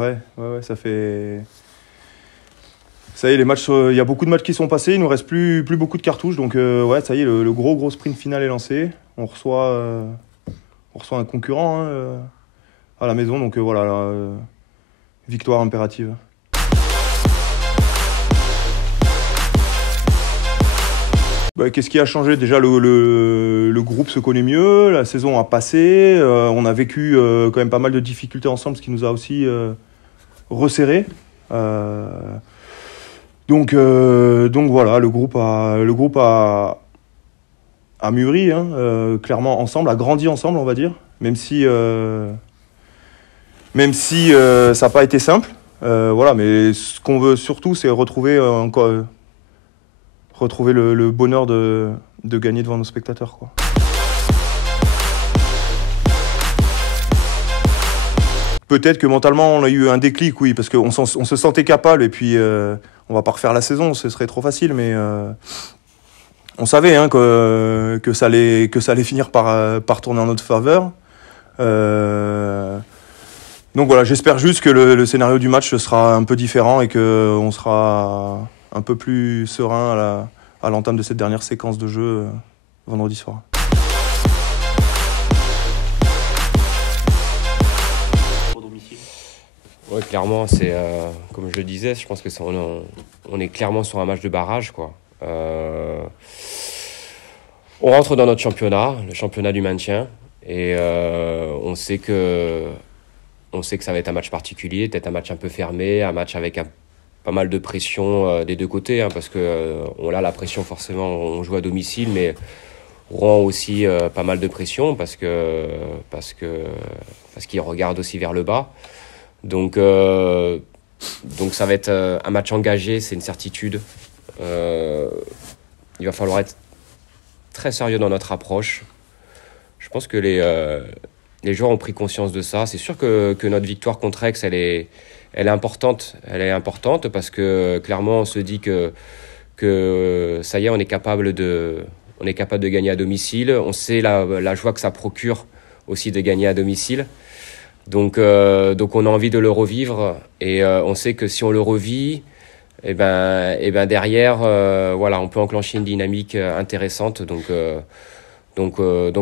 Ouais, ça fait... Ça y est, les matchs, il y a beaucoup de matchs qui sont passés, il nous reste plus beaucoup de cartouches, donc ouais, ça y est, le gros sprint final est lancé. On reçoit un concurrent à la maison, donc voilà, victoire impérative. Qu'est-ce qui a changé? Déjà, le groupe se connaît mieux, la saison a passé, on a vécu quand même pas mal de difficultés ensemble, ce qui nous a aussi resserrés. Donc voilà, le groupe a mûri, clairement ensemble, a grandi ensemble, on va dire, même si ça n'a pas été simple. Voilà, mais ce qu'on veut surtout, c'est retrouver le bonheur de gagner devant nos spectateurs, quoi. Peut-être que mentalement, on a eu un déclic, oui, parce qu'on se sentait capable, et puis on va pas refaire la saison, ce serait trop facile, mais on savait que ça allait finir par tourner en notre faveur. Donc voilà, j'espère juste que le scénario du match sera un peu différent et qu'on sera un peu plus serein à l'entame de cette dernière séquence de jeu vendredi soir. Ouais, clairement, c'est comme je le disais, je pense que on est clairement sur un match de barrage, quoi. On rentre dans notre championnat, le championnat du maintien, et on sait que ça va être un match particulier, peut-être un match un peu fermé, un match avec pas mal de pression des deux côtés, parce que on a la pression forcément, on joue à domicile, mais Rouen aussi pas mal de pression parce qu'ils regardent aussi vers le bas. Donc ça va être un match engagé, c'est une certitude. Il va falloir être très sérieux dans notre approche. Je pense que les joueurs ont pris conscience de ça. C'est sûr que notre victoire contre Aix, elle est importante. Elle est importante parce que clairement, on se dit que ça y est, on est capable de gagner à domicile. On sait la joie que ça procure aussi de gagner à domicile. Donc on a envie de le revivre et on sait que si on le revit, et ben derrière, voilà, on peut enclencher une dynamique intéressante. Donc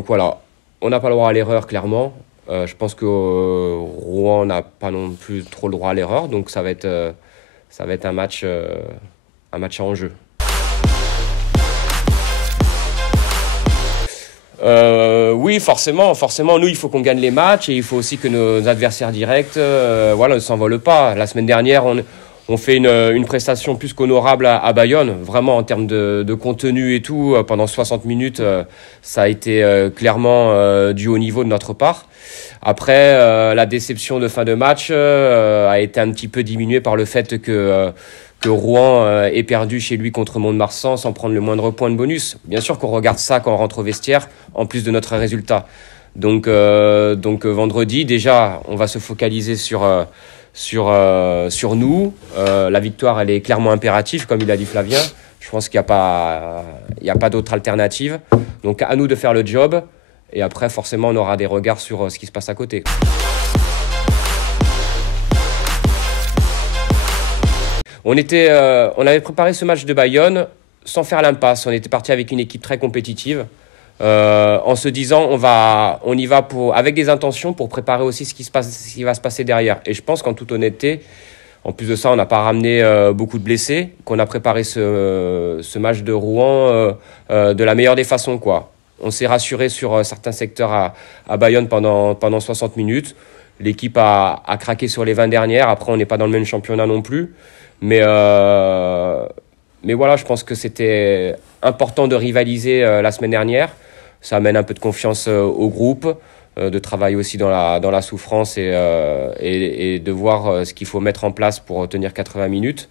voilà, on n'a pas le droit à l'erreur, clairement. Je pense que Rouen n'a pas non plus trop le droit à l'erreur, donc ça va être un match à enjeu. Oui, forcément, nous, il faut qu'on gagne les matchs et il faut aussi que nos adversaires directs ne s'envolent pas. La semaine dernière, on fait une prestation plus qu'honorable à Bayonne, vraiment en termes de contenu et tout. Pendant 60 minutes, ça a été clairement du haut niveau de notre part. Après, la déception de fin de match a été un petit peu diminuée par le fait que Rouen ait perdu chez lui contre Mont-de-Marsan sans prendre le moindre point de bonus. Bien sûr qu'on regarde ça quand on rentre au vestiaire, en plus de notre résultat. Donc vendredi, déjà, on va se focaliser sur nous. La victoire, elle est clairement impérative, comme il a dit Flavien. Je pense qu'il n'y a pas d'autre alternative. Donc à nous de faire le job. Et après, forcément, on aura des regards sur ce qui se passe à côté. On avait préparé ce match de Bayonne sans faire l'impasse. On était parti avec une équipe très compétitive, en se disant on y va avec des intentions pour préparer aussi ce qui va se passer derrière. Et je pense qu'en toute honnêteté, en plus de ça, on n'a pas ramené beaucoup de blessés, qu'on a préparé ce match de Rouen de la meilleure des façons, quoi. On s'est rassuré sur certains secteurs à Bayonne pendant 60 minutes. L'équipe a craqué sur les 20 dernières. Après, on n'est pas dans le même championnat non plus. Mais voilà, je pense que c'était important de rivaliser la semaine dernière. Ça amène un peu de confiance au groupe, de travailler aussi dans la souffrance et de voir ce qu'il faut mettre en place pour tenir 80 minutes.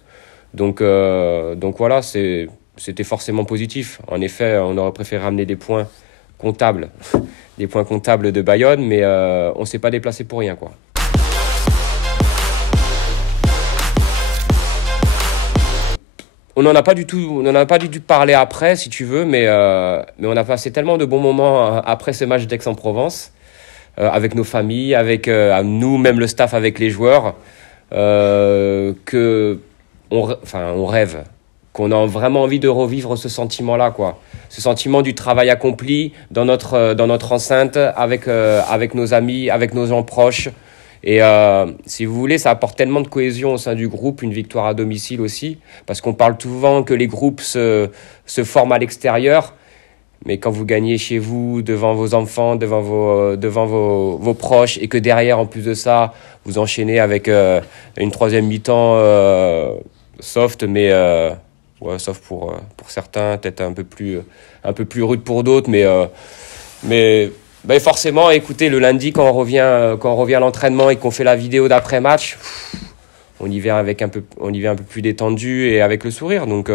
Donc voilà, c'était forcément positif. En effet, on aurait préféré ramener des points comptables de Bayonne, mais on ne s'est pas déplacé pour rien, quoi. On n'en a pas du tout parlé après, si tu veux, mais on a passé tellement de bons moments après ce match d'Aix-en-Provence, avec nos familles, avec nous, même le staff, avec les joueurs. on rêve, qu'on a vraiment envie de revivre ce sentiment-là, quoi. Ce sentiment du travail accompli dans notre enceinte, avec nos amis, avec nos gens proches. Et si vous voulez, ça apporte tellement de cohésion au sein du groupe, une victoire à domicile aussi, parce qu'on parle souvent que les groupes se forment à l'extérieur, mais quand vous gagnez chez vous, devant vos enfants, devant vos proches, et que derrière, en plus de ça, vous enchaînez avec une troisième mi-temps soft, mais ouais, sauf pour certains, peut-être un peu plus rude pour d'autres, mais ben forcément, écoutez, le lundi, quand on revient à l'entraînement et qu'on fait la vidéo d'après-match, on y vient un peu plus détendu et avec le sourire. Donc,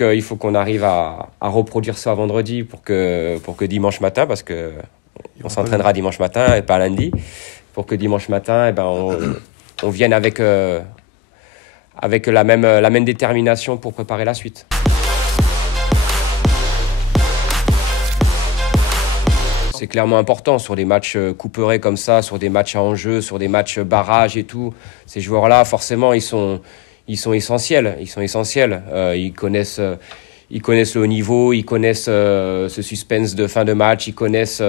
il faut qu'on arrive à reproduire ça vendredi pour que dimanche matin, parce que on s'entraînera dimanche matin et pas lundi, pour que dimanche matin, eh ben, on vienne avec la même détermination pour préparer la suite. C'est clairement important sur des matchs couperets comme ça, sur des matchs à enjeu, sur des matchs barrages et tout. Ces joueurs-là, forcément, ils sont essentiels. Ils connaissent le haut niveau, ils connaissent ce suspense de fin de match, ils connaissent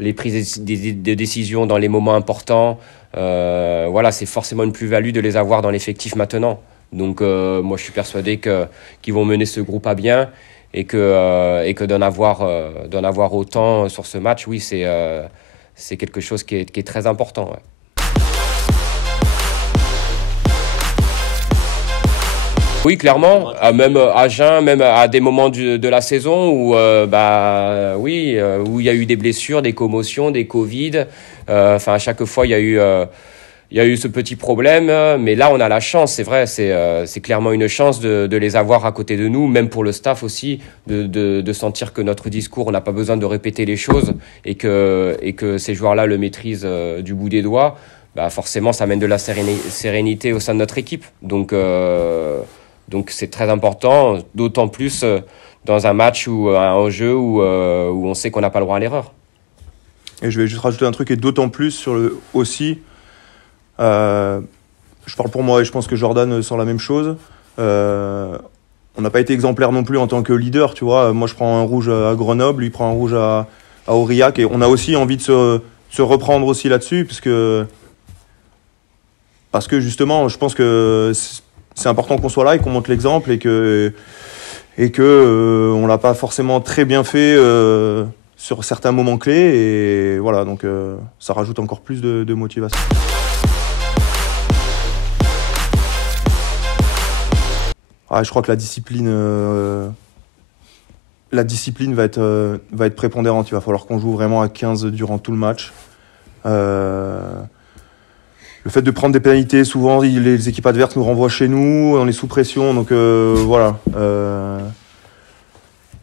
les prises de décision dans les moments importants. Voilà, c'est forcément une plus-value de les avoir dans l'effectif maintenant. Donc, moi, je suis persuadé qu'ils vont mener ce groupe à bien. Et que d'en avoir autant sur ce match, oui, c'est quelque chose qui est très important. Ouais. Oui, clairement, même à jeun, même à des moments de la saison où, où il y a eu des blessures, des commotions, des Covid. À chaque fois, il y a eu ce petit problème, mais là, on a la chance, c'est vrai, c'est clairement une chance de les avoir à côté de nous, même pour le staff aussi, de sentir que notre discours, on n'a pas besoin de répéter les choses et que ces joueurs-là le maîtrisent du bout des doigts. Bah forcément, ça amène de la sérénité au sein de notre équipe. Donc c'est très important, d'autant plus dans un match ou un enjeu où on sait qu'on n'a pas le droit à l'erreur. Et je vais juste rajouter un truc, et d'autant plus sur le aussi... je parle pour moi et je pense que Jordan sent la même chose. On n'a pas été exemplaire non plus en tant que leader, tu vois. Moi, je prends un rouge à Grenoble, lui prend un rouge à Aurillac, et on a aussi envie de se reprendre aussi là-dessus, parce que justement, je pense que c'est important qu'on soit là et qu'on montre l'exemple, et que on l'a pas forcément très bien fait sur certains moments clés, et voilà, donc ça rajoute encore plus de motivation. Ah, je crois que la discipline va être prépondérante. Il va falloir qu'on joue vraiment à 15 durant tout le match. Le fait de prendre des pénalités, souvent les équipes adverses nous renvoient chez nous, on est sous pression, donc voilà.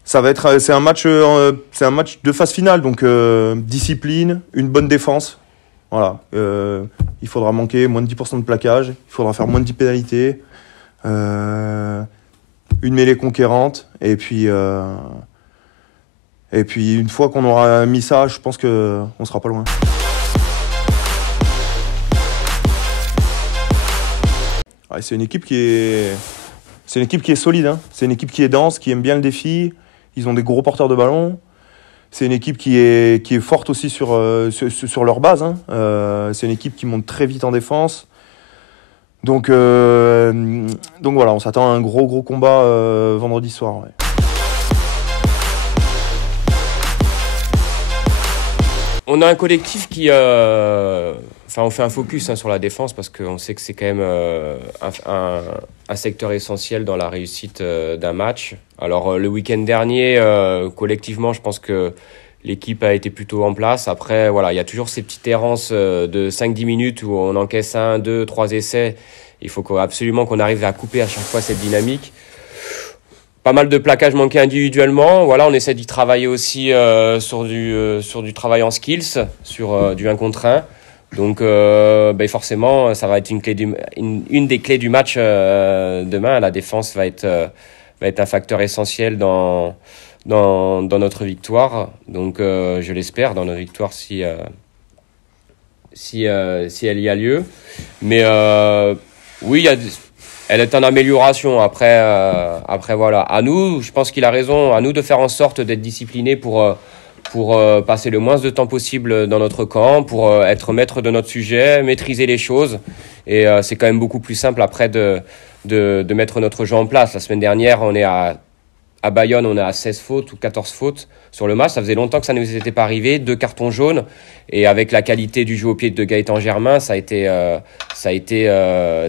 C'est un match de phase finale, donc discipline, une bonne défense. Voilà. Il faudra manquer moins de 10% de plaquage, il faudra faire moins de 10 pénalités. Une mêlée conquérante, et puis une fois qu'on aura mis ça, je pense qu'on sera pas loin. Ouais, c'est une équipe qui est solide, hein. C'est une équipe qui est dense, qui aime bien le défi. Ils ont des gros porteurs de ballon. C'est une équipe qui est forte aussi sur leur base, hein. C'est une équipe qui monte très vite en défense. Donc voilà, on s'attend à un gros combat vendredi soir. Ouais. On a un collectif qui... on fait un focus sur la défense, parce qu'on sait que c'est quand même un secteur essentiel dans la réussite d'un match. Alors le week-end dernier, collectivement, je pense que l'équipe a été plutôt en place. Après, voilà, il y a toujours ces petites errances de 5-10 minutes où on encaisse 1, 2, 3 essais. Il faut absolument qu'on arrive à couper à chaque fois cette dynamique. Pas mal de plaquages manqués individuellement. Voilà, on essaie d'y travailler aussi sur du travail en skills, sur du 1 contre 1. Donc forcément, ça va être une des clés du match demain. La défense va être un facteur essentiel dans notre victoire. Donc je l'espère, dans notre victoire, si si elle y a lieu. Mais oui, elle est en amélioration. Après voilà. À nous, je pense qu'il a raison, à nous de faire en sorte d'être disciplinés pour passer le moins de temps possible dans notre camp, pour être maître de notre sujet, maîtriser les choses. Et c'est quand même beaucoup plus simple après de mettre notre jeu en place. La semaine dernière, à Bayonne, on est à 16 fautes ou 14 fautes sur le match. Ça faisait longtemps que ça ne nous était pas arrivé. 2 cartons jaunes. Et avec la qualité du jeu au pied de Gaëtan Germain, ça a été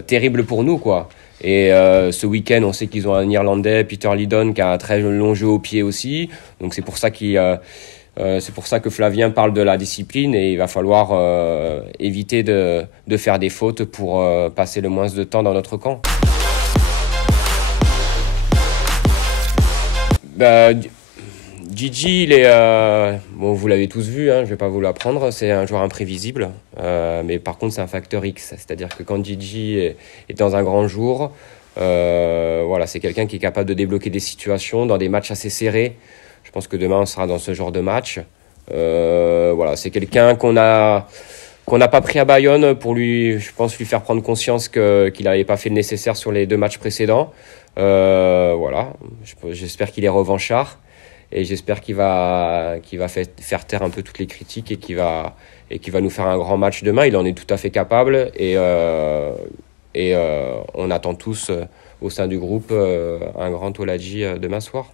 terrible pour nous, quoi. Et ce week-end, on sait qu'ils ont un Irlandais, Peter Lydon, qui a un très long jeu au pied aussi. Donc c'est pour ça que Flavien parle de la discipline et il va falloir éviter de faire des fautes pour passer le moins de temps dans notre camp. Gigi, bon, vous l'avez tous vu, hein, je ne vais pas vous l'apprendre, c'est un joueur imprévisible, mais par contre c'est un facteur X, c'est-à-dire que quand Gigi est dans un grand jour, voilà, c'est quelqu'un qui est capable de débloquer des situations dans des matchs assez serrés. Je pense que demain on sera dans ce genre de match. Voilà, c'est quelqu'un qu'on n'a pas pris à Bayonne pour lui faire prendre conscience qu'il n'avait pas fait le nécessaire sur les 2 matchs précédents. Voilà, j'espère qu'il est revanchard et j'espère qu'il va faire taire un peu toutes les critiques et qu'il va nous faire un grand match demain. Il en est tout à fait capable et on attend tous au sein du groupe un grand Toladji demain soir.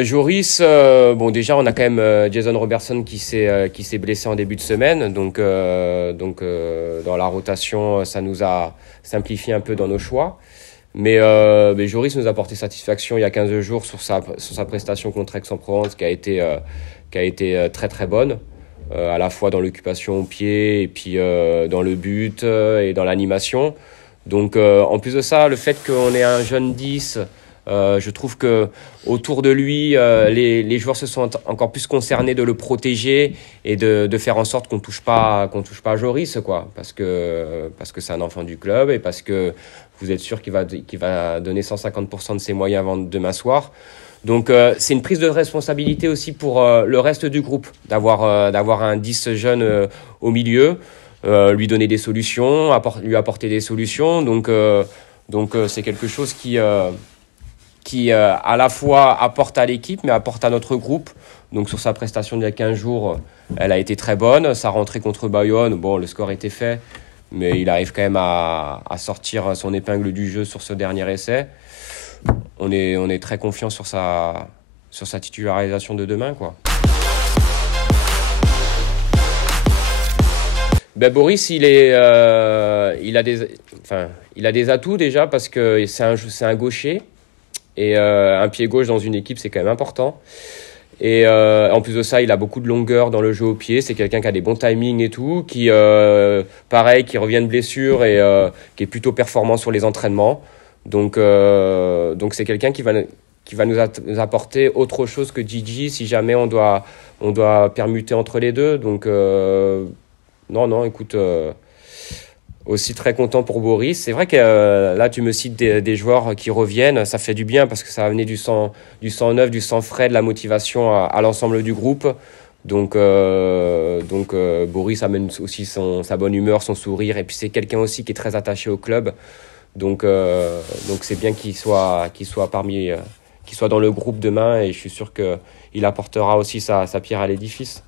Joris, bon déjà on a quand même Jason Robertson qui s'est blessé en début de semaine, donc dans la rotation ça nous a simplifié un peu dans nos choix. Mais Joris nous a porté satisfaction il y a 15 jours sur sa prestation contre Aix-en-Provence qui a été très très bonne, à la fois dans l'occupation au pied et puis dans le but et dans l'animation. Donc en plus de ça, le fait qu'on ait un jeune 10, je trouve que autour de lui, les joueurs se sont encore plus concernés de le protéger et de faire en sorte qu'on touche pas à Joris, quoi, parce que c'est un enfant du club et parce que vous êtes sûr qu'il va donner 150% de ses moyens avant demain soir. Donc c'est une prise de responsabilité aussi pour le reste du groupe d'avoir un 10 jeune au milieu, lui donner des solutions, lui apporter des solutions. Donc c'est quelque chose qui à la fois apporte à l'équipe, mais apporte à notre groupe. Donc sur sa prestation d'il y a 15 jours, elle a été très bonne. Sa rentrée contre Bayonne, bon, le score était fait, mais il arrive quand même à sortir son épingle du jeu sur ce dernier essai. On est très confiant sur sa titularisation de demain, quoi. Boris, il a des atouts déjà parce que c'est un gaucher. Et un pied gauche dans une équipe, c'est quand même important. Et en plus de ça, il a beaucoup de longueur dans le jeu au pied. C'est quelqu'un qui a des bons timings et tout, qui revient de blessure et qui est plutôt performant sur les entraînements. Donc c'est quelqu'un qui va nous apporter autre chose que Gigi si jamais on doit permuter entre les deux. Donc non, écoute... Aussi très content pour Boris. C'est vrai que là, tu me cites des joueurs qui reviennent. Ça fait du bien parce que ça a amené du sang neuf, du sang frais, de la motivation à l'ensemble du groupe. Donc Boris amène aussi sa bonne humeur, son sourire. Et puis c'est quelqu'un aussi qui est très attaché au club. Donc c'est bien qu'il soit dans le groupe demain. Et je suis sûr qu'il apportera aussi sa pierre à l'édifice.